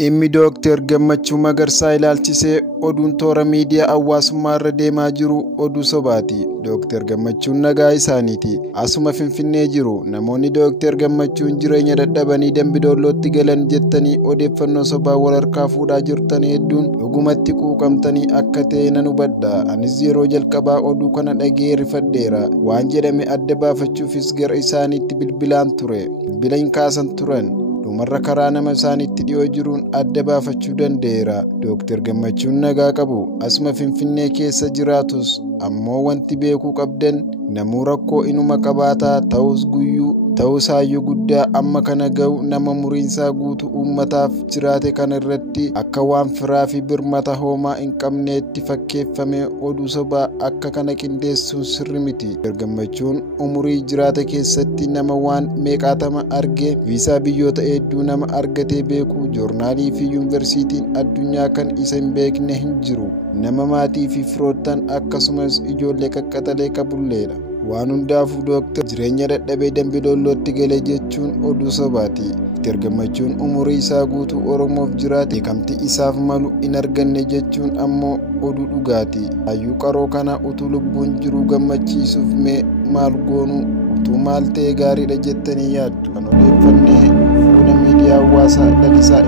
Dhimmi Dooktar Gammachuu Magarsaa ilaalchisee oduun toora miidiyaa hawaasummaa irra deemaa jiru oduu sobaati. Dooktar Gammachuun nagaa isaaniiti. Asuma Finfinnee jiru. Namoonni Dooktar Gammachuun jireenya dadhabanii Dambidoollootti galan jettanii odeeffannoo sobaa wal harkaa fuudhaa jirtan hedduun dhugumatti quuqamtanii akka ta'e nan hubadha. Anis yeroo jalqabaa oduu kana dhagee rifadheera. Waan jedhame adda baafachuufis gara isaaniitti bilbilaan ture. Bilbila hin kaasan turan. Dhumarra karaa nama isaaniitti dhiyoo jiruun adda baafachuu danda'eera. Dooktar Gammachuun nagaa qabu. Asuma Finfinnee keessa jiraatus ammoo wanti beekuu qabdan namuu rakkoo inuma qabaataa ta'uusaayyuu guddaa amma kana ga'u nama muriinsaa guutuu uummataaf jiraate kana irratti akka waan firaa fi birmata hoomaa hin qabneetti fakkeeffame oduu sobaa akka kana qindeessuun sirri miti. Dooktar Gammachuun umurii jiraate keessatti nama waan meeqaatama argee viisaa biyyoota hedduu nama argatee beeku joornaalii fi yuunivarsiitiin addunyaa kan isa hin beekne hin jiru. Nama maatii fi firoottan akkasumas ijoollee qaqqaxalee qabulleedha. Waan hundaafuu Dooktar jireenya dadhabee Dambidoollootti galee jechuun oduu sobaati. Dooktar Gammachuun umurii isaa guutuu Oromoof jiraate beekamtii isaaf malu hin arganne jechuun ammoo oduu dhugaati. Hayyuu qaroo kana utuu lubbuun jiru gammachiisuuf mee maal goonu utuu maal ta'e gaariidha jettanii yaaddu? Kan odeeffannee fuula miidiyaa hawaasaa Lalisaa